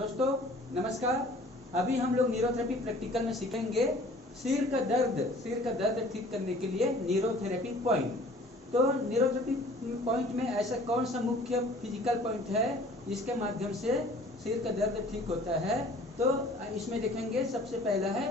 दोस्तों नमस्कार। अभी हम लोग न्यूरोथेरेपी प्रैक्टिकल में सीखेंगे सिर का दर्द ठीक करने के लिए न्यूरोथेरेपी पॉइंट। तो न्यूरोथेरेपी पॉइंट में ऐसा कौन सा मुख्य फिजिकल पॉइंट है जिसके माध्यम से सिर का दर्द ठीक होता है। तो इसमें देखेंगे सबसे पहला है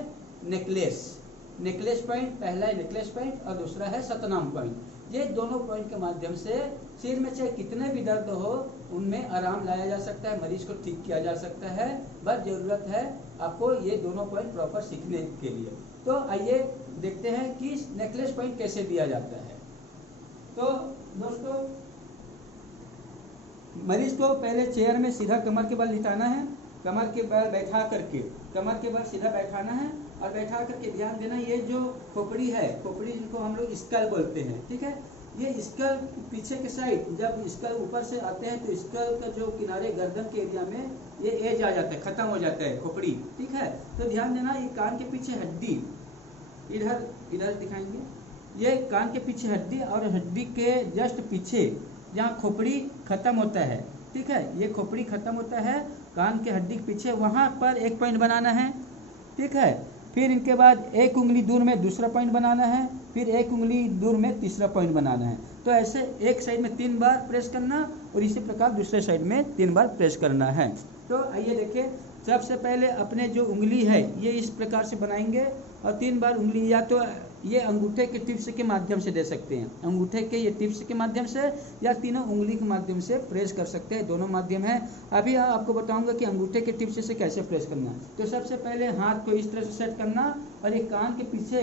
नेकलेस पॉइंट। पहला है नेकलेस पॉइंट और दूसरा है सतनाम पॉइंट। ये दोनों पॉइंट के माध्यम से सिर में चाहे कितने भी दर्द हो उनमें आराम लाया जा सकता है, मरीज को ठीक किया जा सकता है। बस जरूरत है आपको ये दोनों पॉइंट प्रॉपर सीखने के लिए। तो आइए देखते हैं कि नेकलेस पॉइंट कैसे दिया जाता है। तो दोस्तों मरीज को पहले चेयर में सीधा कमर के बल लिटाना है, कमर के बल बैठा करके कमर के बल सीधा बैठाना है और बैठा करके ध्यान देना ये जो खोपड़ी है, खोपड़ी जिनको हम लोग स्कल बोलते हैं, ठीक है। ये स्कल पीछे के साइड जब स्कल ऊपर से आते हैं तो स्कल का जो किनारे गर्दन के एरिया में ये एज आ जाता है, खत्म हो जाता है खोपड़ी, ठीक है। तो ध्यान देना ये कान के पीछे हड्डी इधर दिखाएंगे, ये कान के पीछे हड्डी और हड्डी के जस्ट पीछे जहाँ खोपड़ी खत्म होता है, ठीक है, ये खोपड़ी खत्म होता है कान के हड्डी के पीछे, वहाँ पर एक पॉइंट बनाना है, ठीक है। फिर इनके बाद एक उंगली दूर में दूसरा पॉइंट बनाना है, फिर एक उंगली दूर में तीसरा पॉइंट बनाना है। तो ऐसे एक साइड में 3 बार प्रेस करना और इसी प्रकार दूसरे साइड में 3 बार प्रेस करना है। तो आइए देखिए, सबसे पहले अपने जो उंगली है ये इस प्रकार से बनाएंगे और 3 बार उंगली या तो ये अंगूठे के टिप्स के माध्यम से दे सकते हैं, अंगूठे के ये टिप्स के माध्यम से या तीनों उंगली के माध्यम से प्रेस कर सकते हैं, दोनों माध्यम है। अभी आपको बताऊंगा कि अंगूठे के टिप्स से कैसे प्रेस करना है। तो सबसे पहले हाथ को इस तरह से सेट करना और एक कान के पीछे,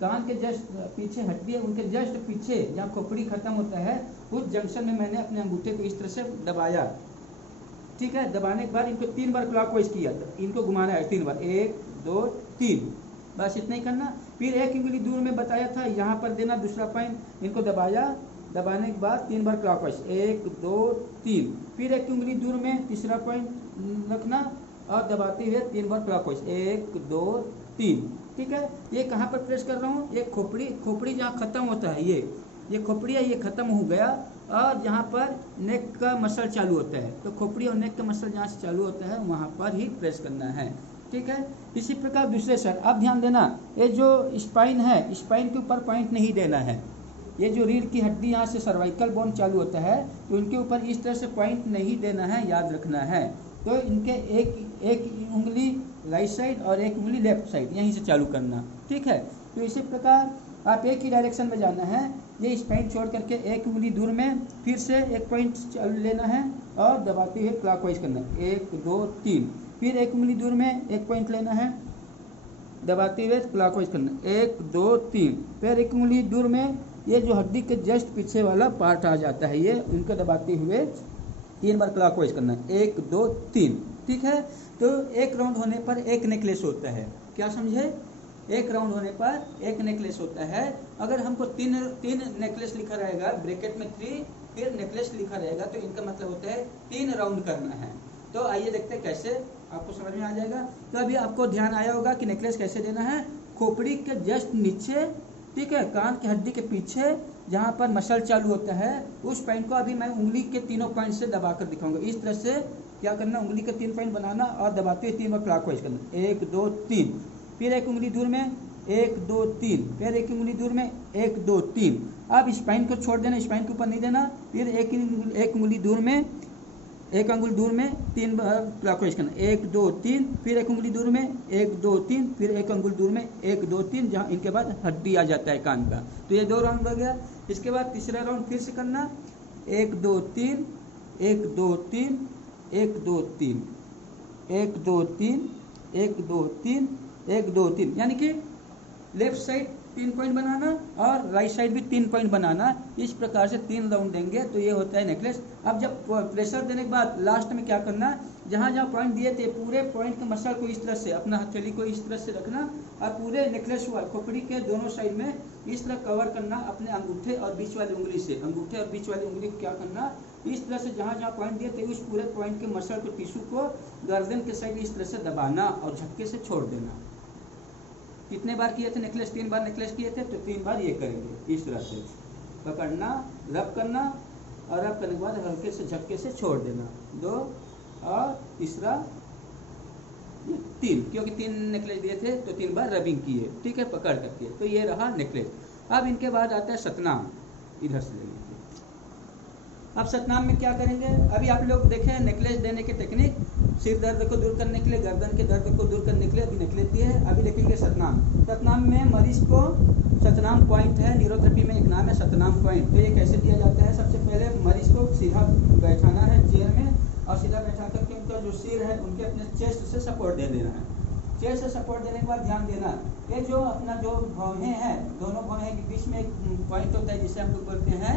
कान के जस्ट पीछे हड्डी है उनके जस्ट पीछे जहाँ खोपड़ी खत्म होता है उस जंक्शन में मैंने अपने अंगूठे को इस तरह से दबाया, ठीक है। दबाने के बाद इनको 3 बार क्लॉकवाइज किया, इनको घुमाना है 3 बार, 1 2 3, बस इतना ही करना। फिर एक उंगली दूर में बताया था यहाँ पर देना दूसरा पॉइंट, इनको दबाया, दबाने के बाद 3 बार क्लॉकवाइज, 1 2 3, फिर एक उंगली दूर में तीसरा पॉइंट रखना और दबाते हुए 3 बार क्लॉकवाइज, 1 2 3, ठीक है। ये कहाँ पर प्रेस कर रहा हूँ, ये खोपड़ी जहाँ खत्म होता है, ये खोपड़ी है, ये खत्म हो गया और जहाँ पर नेक का मसल चालू होता है, तो खोपड़ी और नेक का मसल जहाँ से चालू होता है वहाँ पर ही प्रेस करना है, ठीक है। इसी प्रकार दूसरे साइड अब ध्यान देना, ये जो स्पाइन है, स्पाइन के ऊपर पॉइंट नहीं देना है। ये जो रीढ़ की हड्डी यहाँ से सर्वाइकल बोन चालू होता है तो इनके ऊपर इस तरह से पॉइंट नहीं देना है, याद रखना है। तो इनके एक उंगली राइट साइड और एक उंगली लेफ्ट साइड यहीं से चालू करना, ठीक है। तो इसी प्रकार आप एक ही डायरेक्शन में जाना है, ये स्पाइन छोड़ करके एक उंगली दूर में फिर से एक पॉइंट लेना है और दबाते हुए क्लॉकवाइज करना, 1 2 3, फिर एक उंगली दूर में एक पॉइंट लेना है, दबाते हुए क्लॉकवाइज करना, 1 2 3, फिर एक उंगली दूर में ये जो हड्डी के जस्ट पीछे वाला पार्ट आ जाता है ये, उनको दबाते हुए 3 बार क्लॉकवाइज करना, 1 2 3, ठीक है। तो एक राउंड होने पर एक नेकलेस होता है, क्या समझे, एक राउंड होने पर एक नेकलेस होता है। अगर हमको तीन नेकलेस लिखा रहेगा ब्रैकेट में 3 फिर नेकलेस लिखा रहेगा तो इनका मतलब होता है 3 राउंड करना है। तो आइए देखते हैं कैसे, आपको समझ में आ जाएगा। तो अभी आपको ध्यान आया होगा कि नेकलेस कैसे देना है, खोपड़ी के जस्ट नीचे, ठीक है, कान की हड्डी के पीछे जहाँ पर मसल चालू होता है उस पॉइंट को अभी मैं उंगली के तीनों पॉइंट से दबा कर दिखाऊंगा। इस तरह से क्या करना, उंगली के 3 पॉइंट बनाना और दबाते हुए 3 बार क्लॉकवाइज करना, 1 2 3, फिर एक उंगली दूर में 1 2 3, फिर एक उंगली दूर में 1 2 3। अब स्पाइन को छोड़ देना, स्पाइन के ऊपर नहीं देना, फिर एक उंगली दूर में, एक अंगुल दूर में 3 बार क्लॉकवाइज करना, 1 2 3, फिर एक उंगली दूर में 1 2 3, फिर एक अंगुल दूर में 1 2 3, जहाँ इनके बाद हड्डी आ जाता है कान का। तो ये 2 राउंड हो गया। इसके बाद तीसरा राउंड फिर से करना, 1 2 3 1 2 3 1 2 3 1 2 3 1 2 3 1 2 3, यानी कि लेफ्ट साइड 3 पॉइंट बनाना और राइट साइड भी 3 पॉइंट बनाना। इस प्रकार से 3 राउंड देंगे तो ये होता है नेकलेस। अब जब प्रेशर देने के बाद लास्ट में क्या करना, जहाँ जहाँ पॉइंट दिए थे पूरे पॉइंट के मसल को इस तरह से, अपना हथेली को इस तरह से रखना और पूरे नेकलेस वाले खोपड़ी के दोनों साइड में इस तरह कवर करना अपने अंगूठे और बीच वाली उंगली से। अंगूठे और बीच वाली उंगली को क्या करना, इस तरह से जहाँ जहाँ पॉइंट दिए थे उस पूरे पॉइंट के मसल को, टिश्यू को गर्दन के साइड इस तरह से दबाना और झटके से छोड़ देना। कितने बार किए थे नेकलेस, 3 बार नेकलेस किए थे तो 3 बार ये करेंगे, इस तरह से पकड़ना, रब करना और रब करने के बाद हल्के से झटके से छोड़ देना, 2 और तीसरा 3, क्योंकि 3 नेकलेस दिए थे तो 3 बार रबिंग किए, ठीक है, पकड़ करके। तो ये रहा नेकलेस। अब इनके बाद आता है सतनाम, इधर से ले लीजिए। अब सतनाम में क्या करेंगे, अभी आप लोग देखें नेकलेस देने की टेक्निक, सिर दर्द को दूर करने के लिए, गर्दन के दर्द को दूर करने के लिए अभी नेकलेस दिए है। अभी देखेंगे सतनाम। सतनाम में मरीज को सतनाम पॉइंट है, न्यूरोथेरेपी में एक नाम है सतनाम पॉइंट। तो ये कैसे दिया जाता है, सबसे पहले मरीज को सीधा बैठाना है चेयर में, और सीधा बैठा करके उनका जो सिर है उनके अपने चेस्ट से सपोर्ट दे देना है। चेस्ट से सपोर्ट देने के बाद ध्यान देना, ये जो अपना जो भौहें हैं, दोनों भौहें के बीच में एक पॉइंट होता है जिसे हम लोग बोलते हैं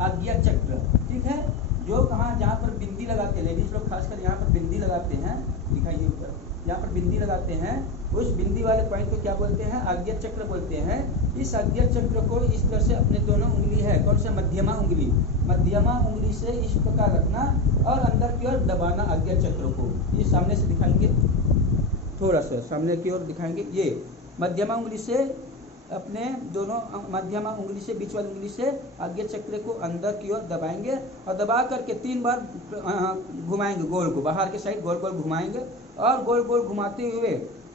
आज्ञा चक्र, ठीक है। जो कहाँ जहाँ पर बिंदी लगाते हैं, लेडीज लोग खासकर यहाँ पर बिंदी लगाते हैं, दिखाइए ऊपर, यहाँ पर बिंदी लगाते हैं, उस बिंदी वाले पॉइंट को क्या बोलते हैं, आज्ञा चक्र बोलते हैं। इस आज्ञा चक्र को इस तरह से अपने दोनों उंगली है, कौन सा, मध्यमा उंगली, मध्यमा उंगली से इस प्रकार रखना और अंदर की ओर दबाना आज्ञा चक्र को। ये सामने से दिखाएंगे, थोड़ा सा सामने की ओर दिखाएंगे। ये मध्यमा उंगली से अपने दोनों मध्यमा उंगली से, बीच वाली उंगली से आज्ञा चक्र को अंदर की ओर दबाएंगे और दबा करके 3 बार घुमाएंगे गोल को, बाहर के साइड गोल गोल घुमाएंगे और गोल गोल घुमाते हुए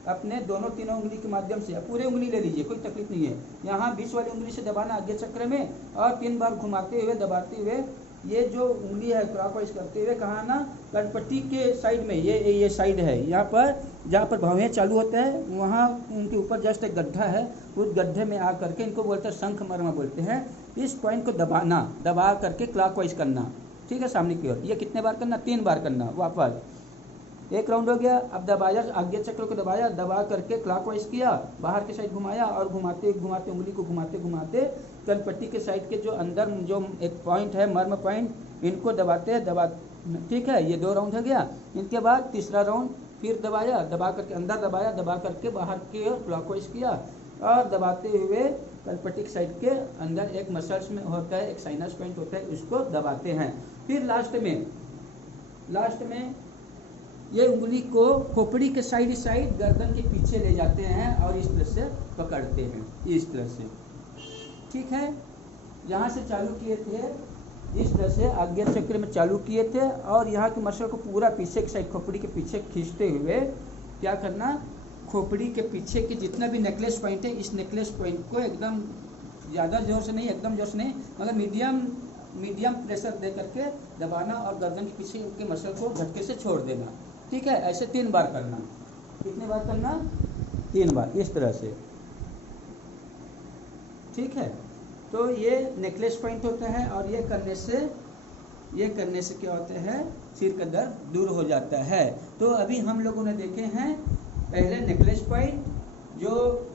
अपने दोनों तीनों उंगली के माध्यम से, पूरे उंगली ले लीजिए, कोई तकलीफ नहीं है, यहाँ बीच वाली उंगली से दबाना आज्ञा चक्र में और 3 बार घुमाते हुए दबाते हुए ये जो उंगली है क्लॉकवाइज करते हुए कहाँ ना, कर्णपट्टी के साइड में, ये साइड है, यहाँ पर जहाँ पर भौहें चालू होते हैं वहाँ उनके ऊपर जस्ट एक गड्ढा है, उस गड्ढे में आ करके, इनको बोलते हैं शंख मर्म बोलते हैं, इस पॉइंट को दबाना, दबा करके क्लॉकवाइज करना, ठीक है, सामने की ओर। ये कितने बार करना, 3 बार करना। वापस एक राउंड हो गया। अब दबाया, आज्ञा चक्र को दबाया, दबा करके क्लॉकवाइज किया, बाहर के साइड घुमाया और घुमाते घुमाते उंगली को घुमाते घुमाते कर्णपट्टी के साइड के जो अंदर जो एक पॉइंट है, मर्म पॉइंट, इनको दबाते दबा, ठीक है। ये 2 राउंड हो गया। इनके बाद तीसरा राउंड फिर दबाया, दबा करके अंदर दबाया, दबा करके बाहर की ओर क्लॉकवाइज किया और दबाते हुए कर्णपट्टी के साइड के अंदर एक मसल्स में होता है, एक साइनस पॉइंट होता है, उसको दबाते हैं। फिर लास्ट में ये उंगली को खोपड़ी के साइड गर्दन के पीछे ले जाते हैं और इस तरह से पकड़ते हैं, इस तरह से, ठीक है। जहाँ से चालू किए थे इस तरह से आज्ञा चक्र में चालू किए थे और यहाँ के मसल को पूरा पीछे की साइड खोपड़ी के पीछे खींचते हुए क्या करना, खोपड़ी के पीछे के जितना भी नेकलेस पॉइंट है, इस नेकलेस पॉइंट को एकदम ज़्यादा जोर से नहीं, एकदम जोर से नहीं, मगर मीडियम प्रेशर दे करके दबाना और गर्दन के पीछे के मसल को झटके से छोड़ देना, ठीक है। ऐसे 3 बार करना। कितने बार करना, 3 बार, इस तरह से, ठीक है। तो ये नेकलेस पॉइंट होता है और ये करने से क्या होता है, सिर का दर्द दूर हो जाता है। तो अभी हम लोगों ने देखे हैं पहले नेकलेस पॉइंट, जो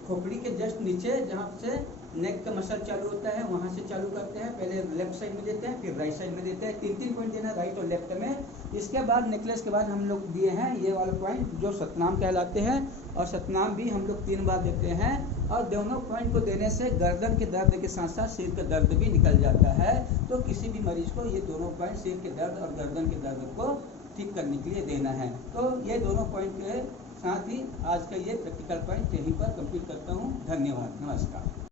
खोपड़ी के जस्ट नीचे जहाँ से नेक का मसल चालू होता है वहाँ से चालू करते हैं, पहले लेफ्ट साइड में देते हैं, फिर राइट साइड में देते हैं, 3 पॉइंट देना, राइट और लेफ्ट में। इसके बाद नेकलेस के बाद हम लोग दिए हैं ये वाले पॉइंट जो सतनाम कहलाते हैं, और सतनाम भी हम लोग 3 बार देते हैं। और दोनों पॉइंट को देने से गर्दन के दर्द के साथ साथ सिर का दर्द भी निकल जाता है। तो किसी भी मरीज को ये दोनों पॉइंट, सिर के दर्द और गर्दन के दर्द को ठीक करने के लिए देना है। तो ये दोनों पॉइंट के साथ ही आज का ये प्रैक्टिकल पॉइंट यहीं पर कंप्लीट करता हूँ। धन्यवाद, नमस्कार।